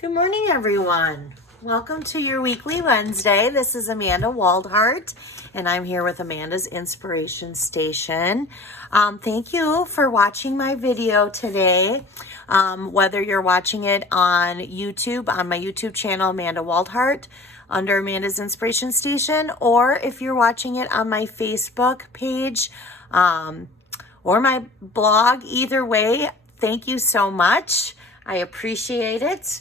Good morning, everyone. Welcome to your weekly Wednesday. This is Amanda Waldhart, and I'm here with Amanda's Inspiration Station. Thank you for watching my video today. Whether you're watching it on YouTube, on my YouTube channel, Amanda Waldhart, under Amanda's Inspiration Station, or if you're watching it on my Facebook page or my blog, either way, thank you so much. I appreciate it.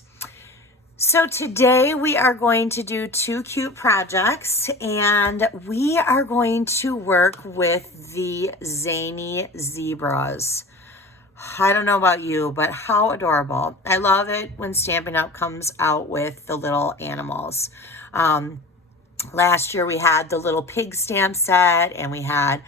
So today we are going to do two cute projects, and we are going to work with the Zany Zebras. I don't know about you, but how adorable. I love it when Stampin' Up! Comes out with the little animals. Last year we had the little pig stamp set, and we had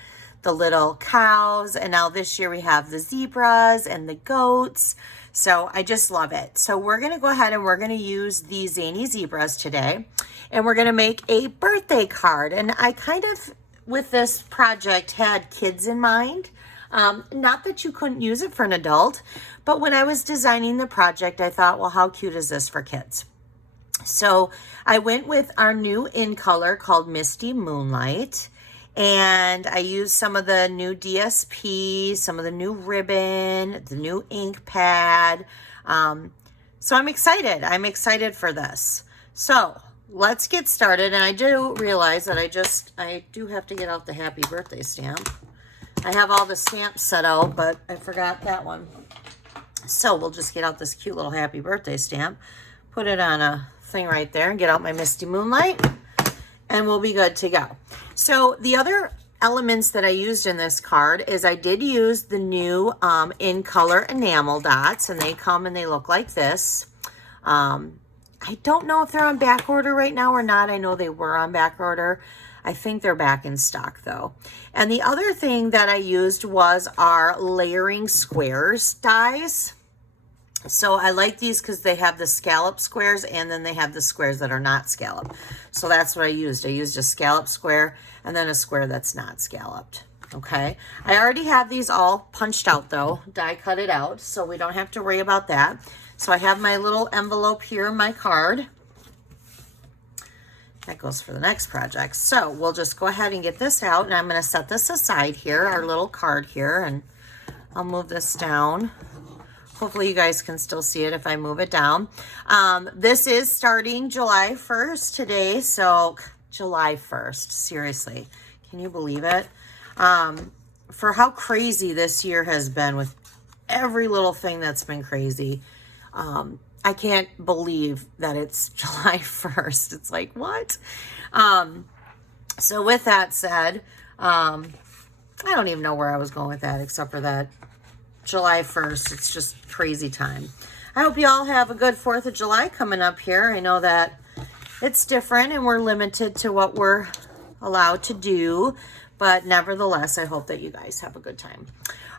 the little cows, and now this year we have the zebras and the goats. So I just love it. So we're going to go ahead and we're going to use the Zany Zebras today, and we're going to make a birthday card. And I kind of, with this project, had kids in mind. Not that you couldn't use it for an adult, but when I was designing the project, I thought, well, how cute is this for kids? So I went with our new in color called Misty Moonlight. And I used some of the new DSP, some of the new ribbon, the new ink pad. So I'm excited. I'm excited for this. So let's get started. And I do realize that I do have to get out the happy birthday stamp. I have all the stamps set out, but I forgot that one. So we'll just get out this cute little happy birthday stamp, put it on a thing right there, and get out my Misty Moonlight, and we'll be good to go. So the other elements that I used in this card is I did use the new in color enamel dots, and they come and they look like this. I don't know if they're on back order right now or not. I know they were on back order. I think they're back in stock though. And the other thing that I used was our layering squares dies. So I like these because they have the scallop squares, and then they have the squares that are not scalloped. So that's what I used. I used a scallop square and then a square that's not scalloped. Okay. I already have these all punched out though, die cut it out, so we don't have to worry about that. So I have my little envelope here in my card. That goes for the next project. So we'll just go ahead and get this out, and I'm going to set this aside here, our little card here, and I'll move this down. Hopefully you guys can still see it if I move it down. This is starting July 1st today. So July 1st, seriously, can you believe it? For how crazy this year has been with every little thing that's been crazy. I can't believe that it's July 1st. It's like, what? So with that said, I don't even know where I was going with that except for that July 1st. It's just crazy time. I hope you all have a good 4th of July coming up here. I know that it's different and we're limited to what we're allowed to do, but nevertheless, I hope that you guys have a good time.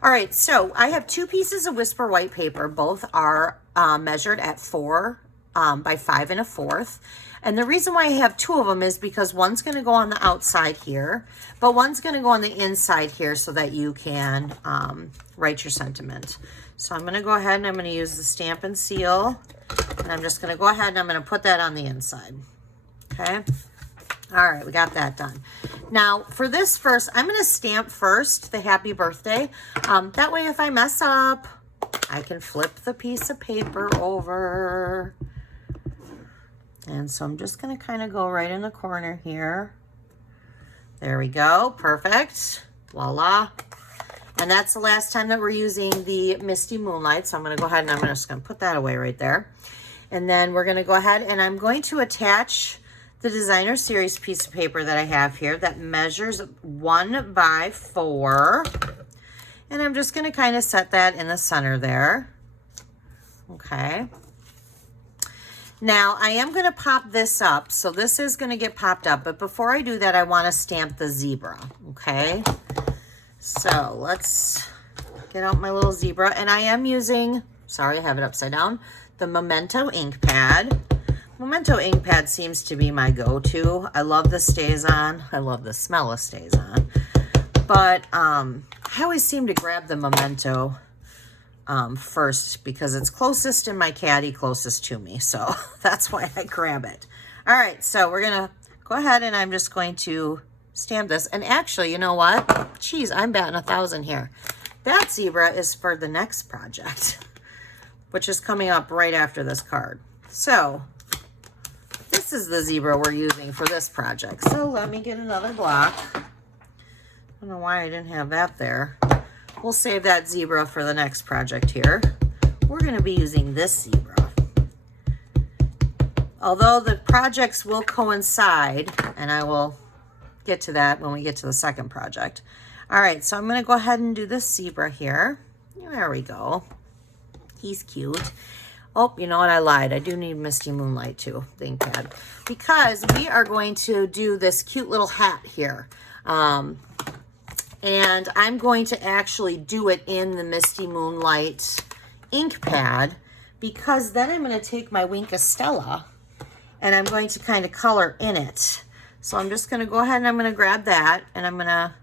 All right, so I have two pieces of Whisper white paper. Both are measured at 4 by 5 1/4. And the reason why I have two of them is because one's going to go on the outside here, but one's going to go on the inside here so that you can write your sentiment. So I'm going to go ahead and I'm going to use the stamp and seal, and I'm just going to go ahead and I'm going to put that on the inside. Okay. All right, we got that done. Now for this first, I'm going to stamp first the happy birthday. That way if I mess up, I can flip the piece of paper over. And so I'm just going to kind of go right in the corner here. There we go. Perfect. Voila. And that's the last time that we're using the Misty Moonlight. So I'm going to go ahead and I'm just going to put that away right there. And then we're going to go ahead and I'm going to attach the Designer Series piece of paper that I have here that measures 1 by 4. And I'm just going to kind of set that in the center there. Okay. Now I am going to pop this up. So this is going to get popped up. But before I do that, I want to stamp the zebra. Okay. So let's get out my little zebra. And I am using, sorry, I have it upside down, the Memento ink pad. Memento ink pad seems to be my go-to. I love the Stays-On. I love the smell of Stays-On. But I always seem to grab the Memento first because it's closest and my caddy closest to me. So that's why I grab it. All right, so we're gonna go ahead and I'm just going to stamp this. And actually, you know what? Geez, I'm batting 1,000 here. That zebra is for the next project, which is coming up right after this card. So this is the zebra we're using for this project. So let me get another block. I don't know why I didn't have that there. We'll save that zebra for the next project here. We're going to be using this zebra. Although the projects will coincide, and I will get to that when we get to the second project. All right, so I'm going to go ahead and do this zebra here. There we go. He's cute. Oh, you know what? I lied. I do need Misty Moonlight too, ThinkPad, because we are going to do this cute little hat here. And I'm going to actually do it in the Misty Moonlight ink pad, because then I'm going to take my Wink of Stella and I'm going to kind of color in it. So I'm just going to go ahead and I'm going to grab that and I'm going to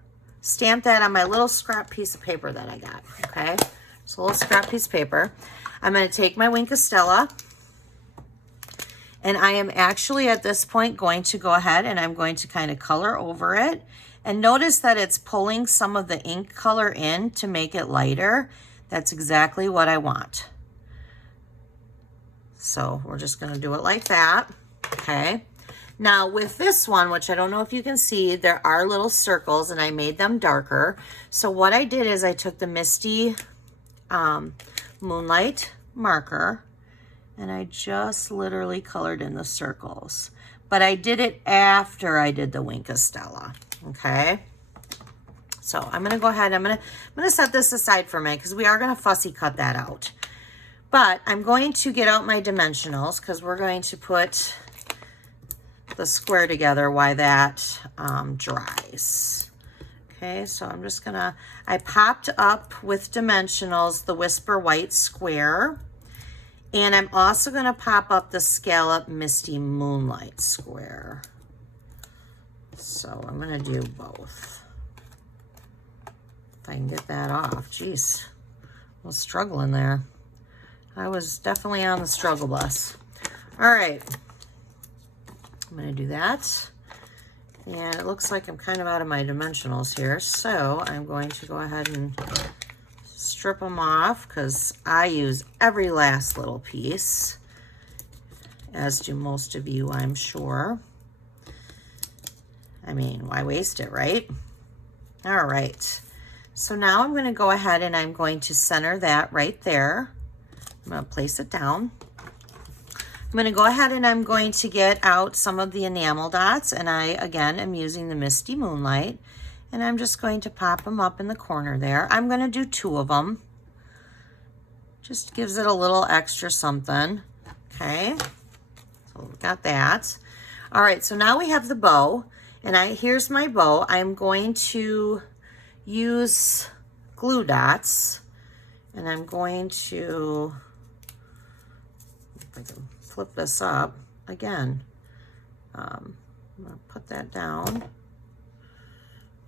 stamp that on my little scrap piece of paper that I got, okay? So a little scrap piece of paper. I'm going to take my Wink of Stella and I am actually at this point going to go ahead and I'm going to kind of color over it. And notice that it's pulling some of the ink color in to make it lighter. That's exactly what I want. So we're just going to do it like that. Okay. Now with this one, which I don't know if you can see, there are little circles and I made them darker. So what I did is I took the Misty Moonlight marker and I just literally colored in the circles. But I did it after I did the Wink of Stella. Okay. So I'm going to go ahead. I'm going to set this aside for a minute because we are going to fussy cut that out. But I'm going to get out my dimensionals because we're going to put the square together while that dries. Okay, so I'm just gonna, I popped up with dimensionals the Whisper White square, and I'm also gonna pop up the Scallop Misty Moonlight square. So I'm gonna do both. If I can get that off. Jeez, I was struggling there. I was definitely on the struggle bus. All right. I'm going to do that. And it looks like I'm kind of out of my dimensionals here. So I'm going to go ahead and strip them off because I use every last little piece, as do most of you, I'm sure. I mean, why waste it, right? All right. So now I'm going to go ahead and I'm going to center that right there. I'm going to place it down. I'm going to go ahead and I'm going to get out some of the enamel dots, and I again am using the Misty Moonlight, and I'm just going to pop them up in the corner there. I'm going to do 2 of them. Just gives it a little extra something. Okay, so we've got that. All right, so now we have the bow, and here's my bow. I'm going to use glue dots, and I'm going to, if I can flip this up again. I'm going to put that down,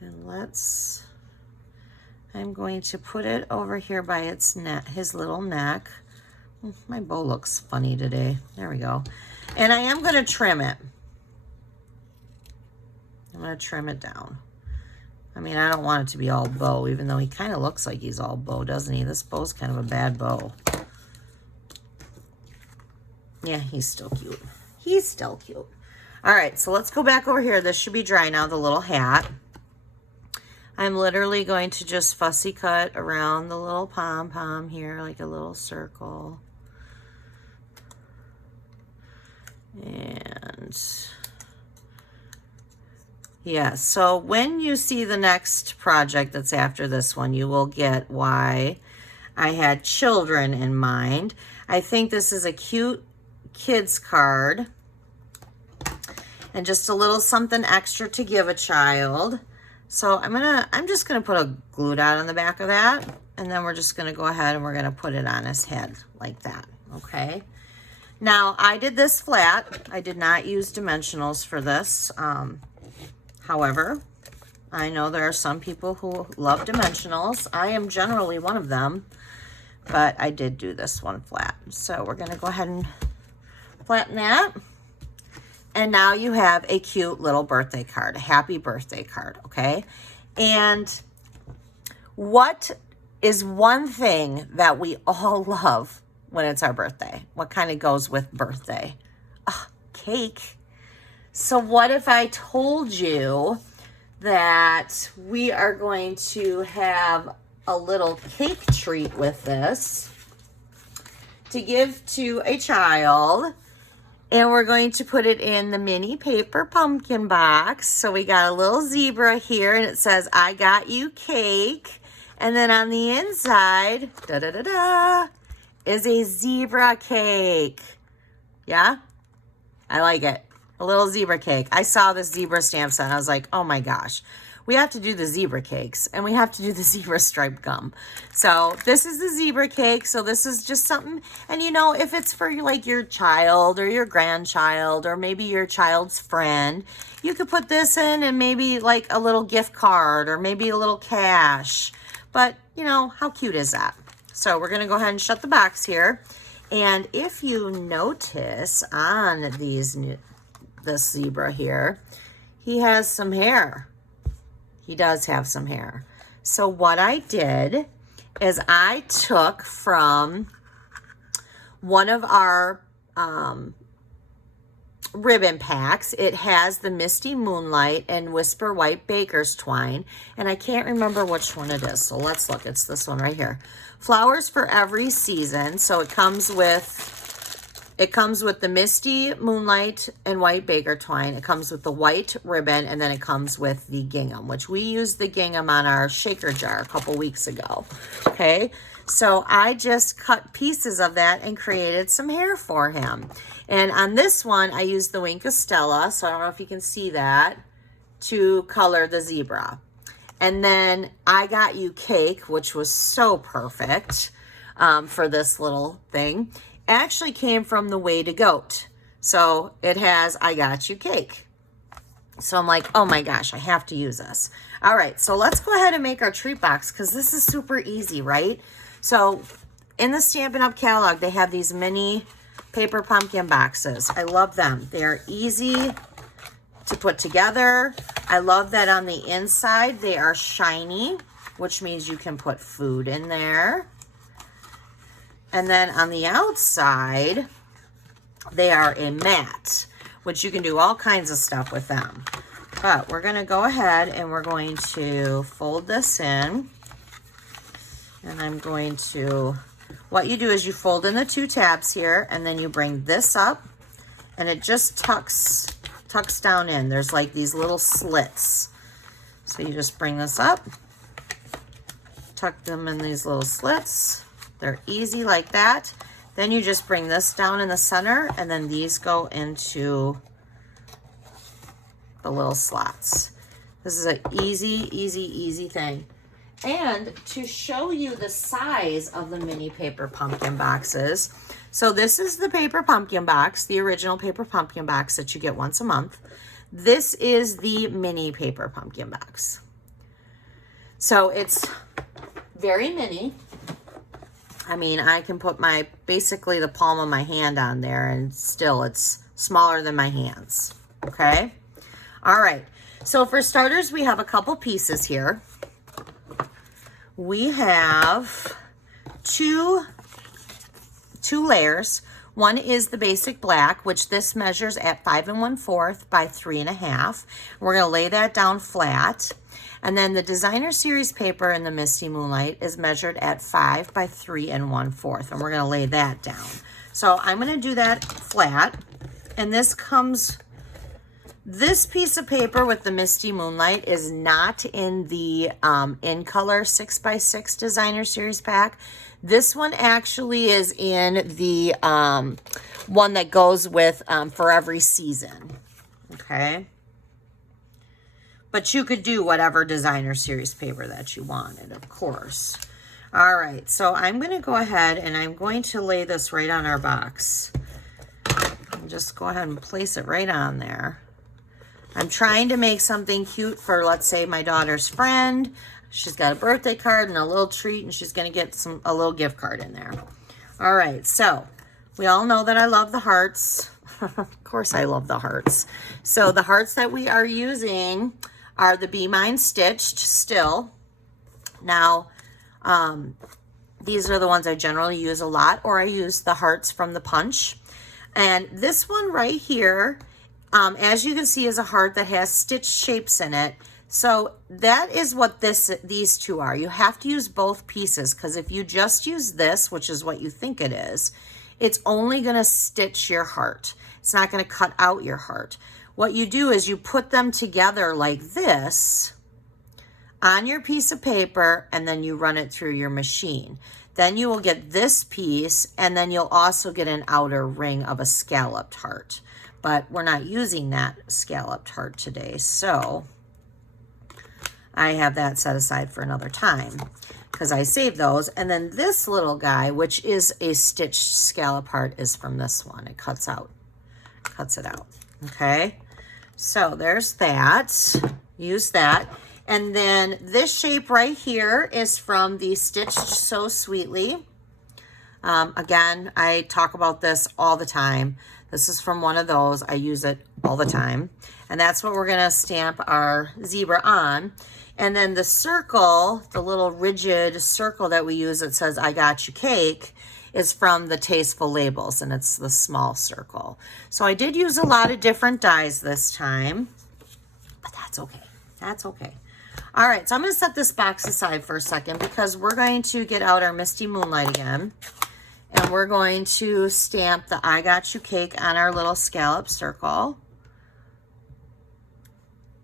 and I'm going to put it over here by its neck, his little neck. My bow looks funny today. There we go. And I am going to trim it. I'm going to trim it down. I mean, I don't want it to be all bow, even though he kind of looks like he's all bow, doesn't he? This bow's kind of a bad bow. Yeah, he's still cute. He's still cute. All right, so let's go back over here. This should be dry now, the little hat. I'm literally going to just fussy cut around the little pom-pom here, like a little circle. And yeah, so when you see the next project that's after this one, you will get why I had children in mind. I think this is a cute kids card and just a little something extra to give a child. So I'm just gonna put a glue dot on the back of that, and then we're just gonna go ahead and we're gonna put it on his head like that. Okay, now I did this flat. I did not use dimensionals for this. However, I know there are some people who love dimensionals. I am generally one of them. but I did do this one flat. So we're gonna go ahead and flatten that. And now you have a cute little birthday card, a happy birthday card, okay? And what is one thing that we all love when it's our birthday? What kind of goes with birthday? Oh, cake. So what if I told you that we are going to have a little cake treat with this to give to a child, and we're going to put it in the mini paper pumpkin box. So we got a little zebra here, and it says, I got you cake. And then on the inside, da-da-da-da, is a zebra cake. Yeah? I like it. A little zebra cake. I saw this zebra stamp set and I was like, oh my gosh, we have to do the zebra cakes and we have to do the zebra striped gum. So this is the zebra cake. So this is just something, and you know, if it's for like your child or your grandchild or maybe your child's friend, you could put this in and maybe like a little gift card or maybe a little cash. But you know, how cute is that? So we're going to go ahead and shut the box here. And if you notice on this zebra here, he has some hair. He does have some hair. So what I did is I took from one of our ribbon packs. It has the Misty Moonlight and Whisper White Baker's Twine, and I can't remember which one it is. So let's look. It's this one right here. Flowers for Every Season. So it comes with the Misty Moonlight and White Baker Twine. It comes with the white ribbon, and then it comes with the gingham, which we used the gingham on our shaker jar a couple weeks ago. Okay, so I just cut pieces of that and created some hair for him. And on this one, I used the Wink of Stella, so I don't know if you can see that, to color the zebra. And then I Got You Cake, which was so perfect for this little thing. Actually came from the Way to Goat. So it has I Got You Cake. So I'm like, oh my gosh, I have to use this. All right, so let's go ahead and make our treat box because this is super easy, right? So in the Stampin' Up! Catalog, they have these mini paper pumpkin boxes. I love them. They're easy to put together. I love that on the inside they are shiny, which means you can put food in there. And then on the outside, they are a matte, which you can do all kinds of stuff with them. But we're going to go ahead and we're going to fold this in. And I'm going to, what you do is you fold in the two tabs here, and then you bring this up, and it just tucks down in. There's like these little slits. So you just bring this up, tuck them in these little slits. They're easy like that. Then you just bring this down in the center, and then these go into the little slots. This is an easy thing. And to show you the size of the mini paper pumpkin boxes, so this is the paper pumpkin box, the original paper pumpkin box that you get once a month. This is the mini paper pumpkin box. So it's very mini. I mean, I can put basically the palm of my hand on there, and still it's smaller than my hands, okay? All right, so for starters, we have a couple pieces here. We have two layers. One is the basic black, which this measures at 5 1/4 by 3 1/2. We're gonna lay that down flat. And then the designer series paper in the Misty Moonlight is measured at 5 by 3 1/4, and we're going to lay that down. So I'm going to do that flat, and this piece of paper with the Misty Moonlight is not in the In Color 6x6 designer series pack. This one actually is in the one that goes with For Every Season, okay? But you could do whatever designer series paper that you wanted, of course. All right, so I'm going to go ahead and I'm going to lay this right on our box. And just go ahead and place it right on there. I'm trying to make something cute for, let's say, my daughter's friend. She's got a birthday card and a little treat, and she's going to get a little gift card in there. All right, so we all know that I love the hearts. Of course I love the hearts. So the hearts that we are using are the Be Mine Stitched still. Now, these are the ones I generally use a lot, or I use the hearts from the Punch. And this one right here, as you can see, is a heart that has stitch shapes in it. So that is what these two are. You have to use both pieces, because if you just use this, which is what you think it is, it's only going to stitch your heart. It's not going to cut out your heart. What you do is you put them together like this on your piece of paper, and then you run it through your machine. Then you will get this piece, and then you'll also get an outer ring of a scalloped heart. But we're not using that scalloped heart today, so I have that set aside for another time because I saved those. And then this little guy, which is a stitched scallop heart, is from this one. It cuts it out. Okay, so there's that. Use that. And then this shape right here is from the Stitched So Sweetly. Again, I talk about this all the time. This is from one of those. I use it all the time. And that's what we're going to stamp our zebra on. And then the circle, the little rigid circle that we use that says, I got you cake, is from the Tasteful Labels, and it's the small circle. So I did use a lot of different dies this time, but that's okay. That's okay. All right, so I'm going to set this box aside for a second because we're going to get out our Misty Moonlight again, and we're going to stamp the I Got You Cake on our little scallop circle.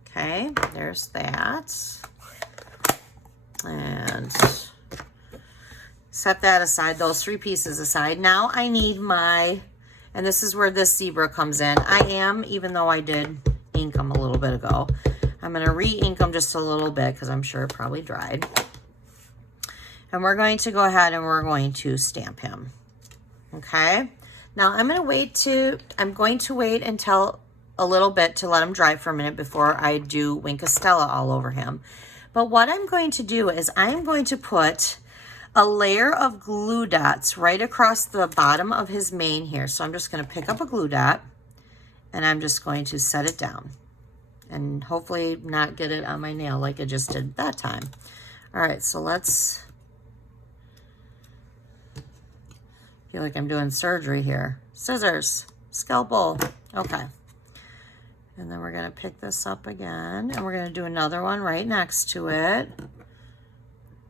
Okay, there's that. And set that aside, those three pieces aside. Now I need my, and this is where this zebra comes in. I am, even though I did ink them a little bit ago, I'm going to re-ink them just a little bit because I'm sure it probably dried. And we're going to go ahead and we're going to stamp him. Okay. Now I'm going to wait until a little bit to let him dry for a minute before I do Wink of Stella all over him. But what I'm going to do is I'm going to put a layer of glue dots right across the bottom of his mane here. So I'm just going to pick up a glue dot and I'm just going to set it down and hopefully not get it on my nail like I just did that time. All right, so let's, feel like I'm doing surgery here. Scissors, scalpel, okay. And then we're gonna pick this up again and we're gonna do another one right next to it.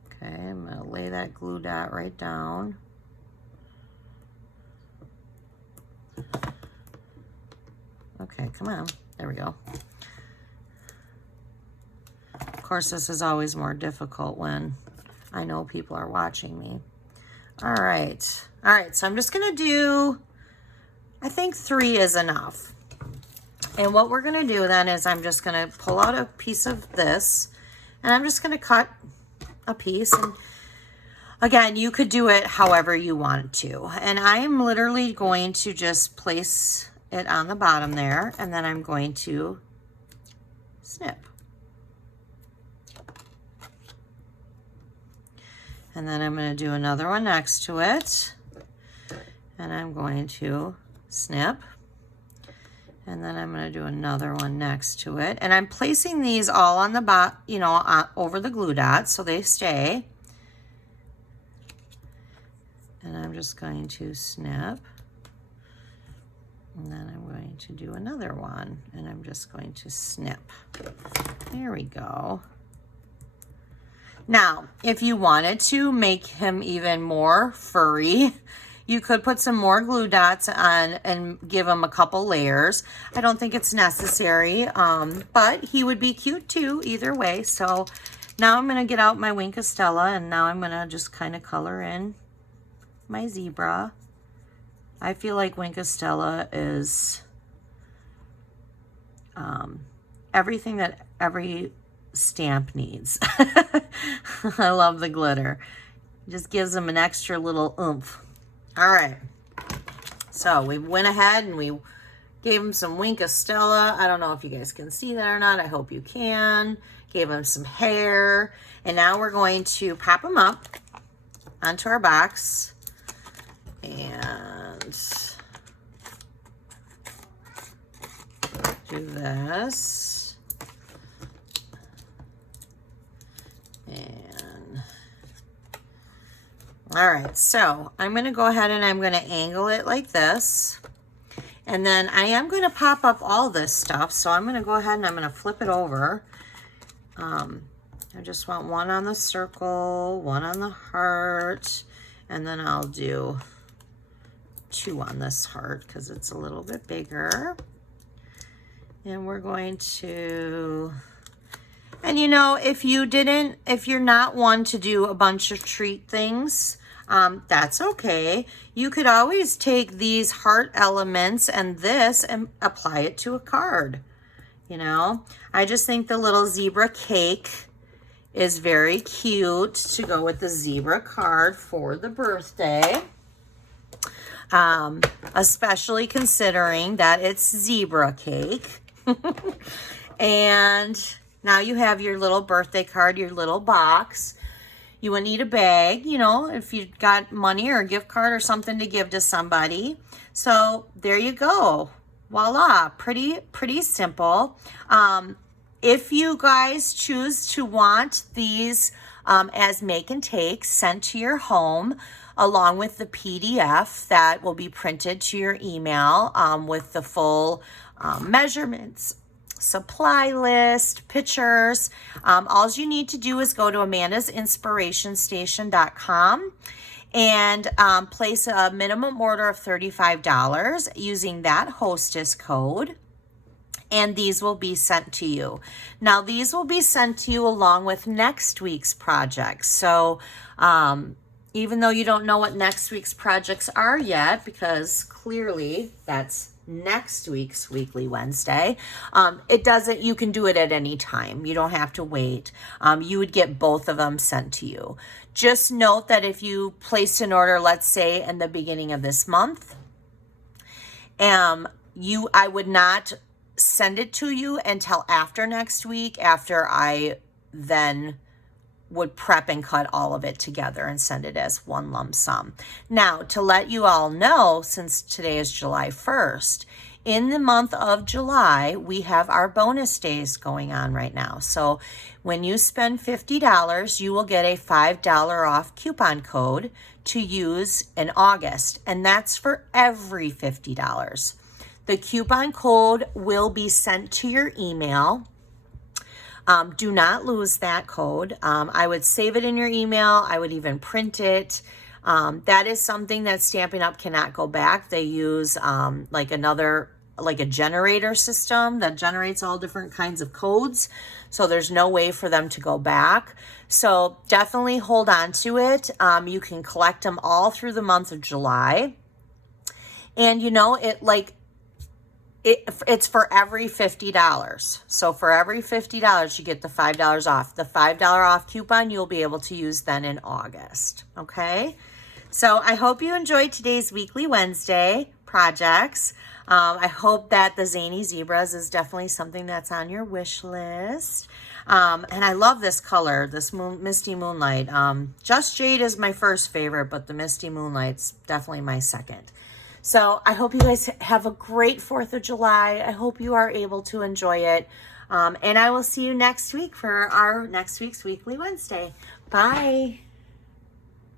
Okay, I'm gonna lay that glue dot right down. Okay, come on, there we go. Of course, this is always more difficult when I know people are watching me. All right, so I'm just gonna do, I think 3 is enough. And what we're gonna do then is I'm just gonna pull out a piece of this and I'm just gonna cut a piece. And again, you could do it however you want to. And I am literally going to just place it on the bottom there and then I'm going to snip. And then I'm going to do another one next to it. And I'm going to snip. And then I'm going to do another one next to it. And I'm placing these all on the bottom, you know, over the glue dots so they stay. And I'm just going to snip. And then I'm going to do another one. And I'm just going to snip. There we go. Now, if you wanted to make him even more furry, you could put some more glue dots on and give him a couple layers. I don't think it's necessary, but he would be cute too, either way. So now I'm going to get out my Wink of Stella, and now I'm going to just kind of color in my zebra. I feel like Wink of Stella is everything that every stamp needs. I love the glitter. It just gives them an extra little oomph. All right, so we went ahead and we Gave him some Wink of Stella. I don't know if you guys can see that or not. I hope you can. Gave him some hair. And now we're going to pop him up onto our box. And do this. And all right, so I'm going to go ahead and I'm going to angle it like this. And then I am going to pop up all this stuff. So I'm going to go ahead and I'm going to flip it over. I just want one on the circle, one on the heart, and then I'll do 2 on this heart because it's a little bit bigger. And we're going to, and you know, if you're not one to do a bunch of treat things, that's okay. You could always take these heart elements and this and apply it to a card. You know, I just think the little zebra cake is very cute to go with the zebra card for the birthday. Especially considering that it's zebra cake. And now you have your little birthday card, your little box. You would need a bag, you know, if you got money or a gift card or something to give to somebody. So there you go. Voila, pretty simple. If you guys choose to want these as make and take sent to your home, along with the PDF that will be printed to your email with the full measurements, supply list, pictures. All you need to do is go to amandasinspirationstation.com and place a minimum order of $35 using that hostess code. And these will be sent to you. Now, these will be sent to you along with next week's projects. So, even though you don't know what next week's projects are yet, because clearly that's next week's Weekly Wednesday, you can do it at any time. You don't have to wait. You would get both of them sent to you. Just note that if you placed an order, let's say in the beginning of this month, I would not send it to you until after next week, after I then would prep and cut all of it together and send it as one lump sum. Now, to let you all know, since today is July 1st, in the month of July, we have our bonus days going on right now. So when you spend $50, you will get a $5 off coupon code to use in August, and that's for every $50. The coupon code will be sent to your email. Do not lose that code. I would save it in your email. I would even print it. That is something that Stampin' Up! Cannot go back. They use like a generator system that generates all different kinds of codes. So there's no way for them to go back. So definitely hold on to it. You can collect them all through the month of July. And you know, it's for every $50. So for every $50, you get the $5 off. The $5 off coupon you'll be able to use then in August. Okay? So I hope you enjoyed today's Weekly Wednesday projects. I hope that the Zany Zebras is definitely something that's on your wish list. And I love this color, this Misty Moonlight. Just Jade is my first favorite, but the Misty Moonlight's definitely my second. So I hope you guys have a great 4th of July. I hope you are able to enjoy it. And I will see you next week for our next week's Weekly Wednesday. Bye.